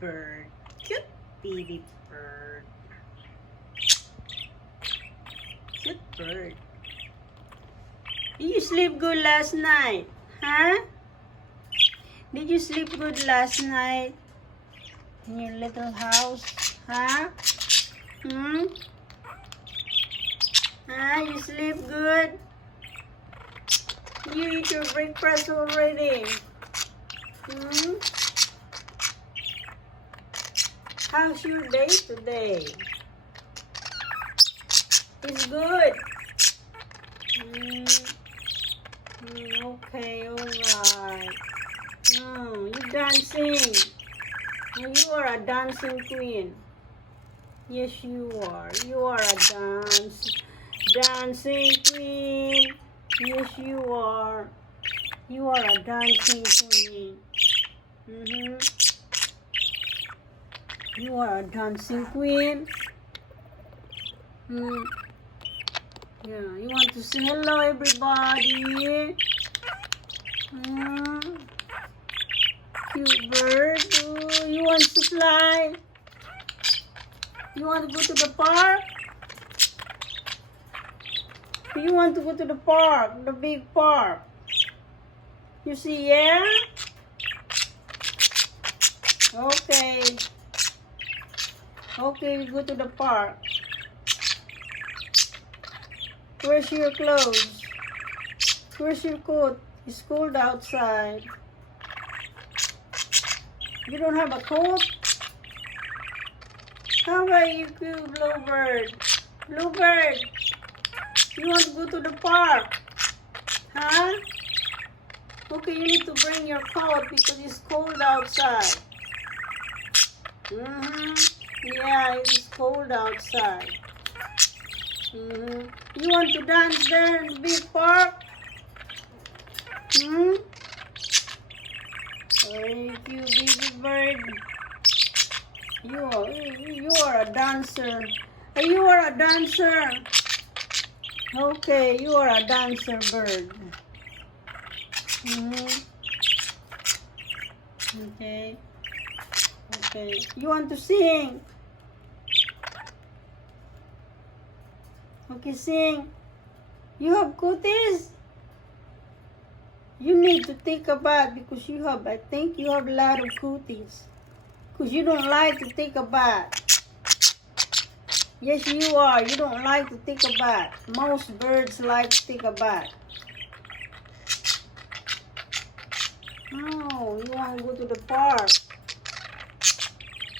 bird. Cute baby bird. Cute bird. Did you sleep good last night? Huh? Did you sleep good last night? In your little house? Huh? Hmm? Huh? You sleep good? You eat your breakfast already? Hmm? How's your day today? It's good. Okay, alright. Oh, you dancing. Oh, you are a dancing queen. Yes, you are. You are a dancing queen. Yes, you are. You are a dancing queen. You are a dancing queen. Yeah, you want to say hello, everybody. Cute bird. Oh, you want to fly? You want to go to the park? You want to go to the park, the big park. You see, yeah? Okay. Okay, we go to the park. Where's your clothes? Where's your coat? It's cold outside. You don't have a coat? How about you, cute bluebird? Bluebird, you want to go to the park? Huh? Okay, you need to bring your coat because it's cold outside. Yeah, it's cold outside. You want to dance there in the big park? Thank you, baby bird. You are a dancer. You are a dancer. Okay, you are a dancer bird. Okay. Okay. You want to sing? Okay, sing. You have cuties? You need to take a bath because you have, I think you have a lot of cuties. Because you don't like to take a bath. Yes, you are. You don't like to take a bath. Most birds like to take a bath. Oh, you want to go to the park.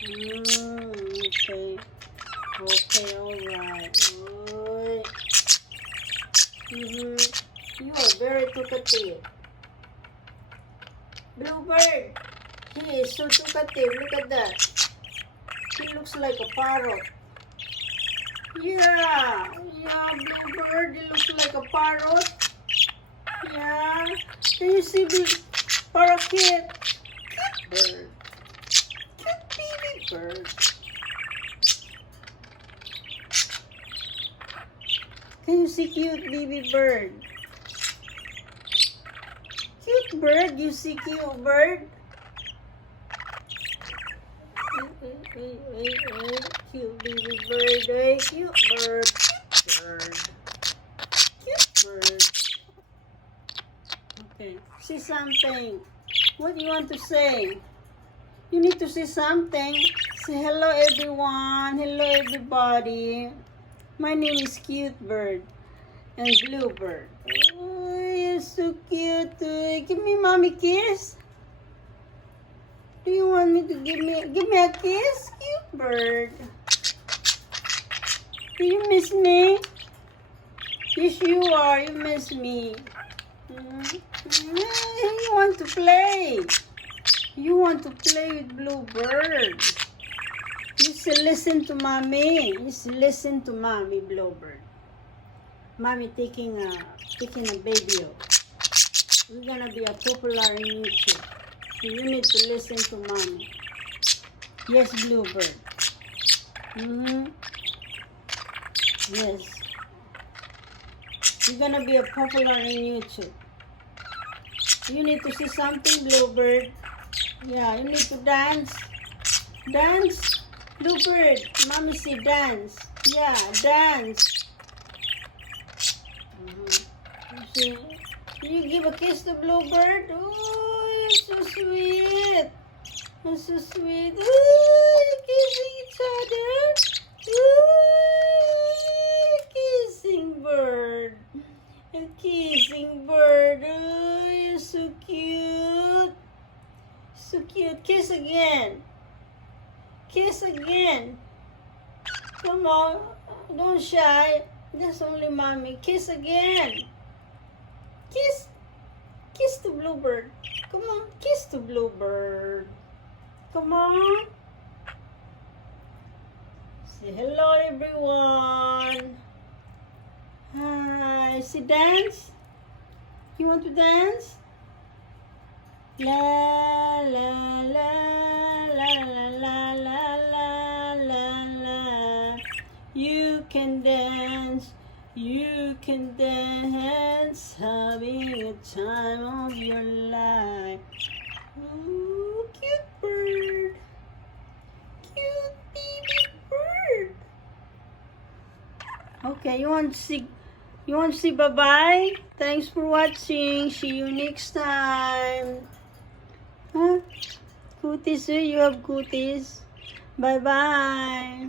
Okay. Okay, alright. You are very talkative. Bluebird, he is so talkative. Look at that. He looks like a parrot. Yeah, Bluebird, he looks like a parrot. Yeah. Can you see the parakeet? Cute bird. Cute baby bird. Can you see cute baby bird? Cute bird, you see cute bird? Cute baby bird, cute bird, cute bird. Okay, say something. What do you want to say? You need to say something. Say hello everyone, hello everybody. My name is Cute Bird and Bluebird. Oh, you're so cute. Give me mommy kiss. Do you want me to give me a kiss? Cute bird. Do you miss me? Yes, you are. You miss me. You want to play. You want to play with Bluebird. You should listen to mommy. You should listen to mommy, Bluebird. Mommy taking a video. We're gonna be a popular in YouTube. So you need to listen to mommy. Yes, Bluebird. Yes. You're gonna be a popular in YouTube. You need to see something, Bluebird. Yeah, you need to dance. Dance. Bluebird. Mommy say dance. Yeah, dance. See, you give a kiss to Bluebird? Oh, you're so sweet. You're so sweet. Oh, you're kissing each other. Oh, kissing bird. A kissing bird. Oh, you're so cute. So cute. Kiss again. Kiss again. Come on. Don't shy. That's only mommy. Kiss again. Kiss. Kiss the Bluebird. Come on. Kiss the Bluebird. Come on. Say hello, everyone. Hi. See, dance? You want to dance? La, la, la, la, la, la, la, la, la, la. You can dance. You can dance, having a time of your life. Ooh, cute bird. Cute baby bird. Okay, you want to say bye-bye? Thanks for watching. See you next time. Huh? Cooties, you have cooties. Bye-bye.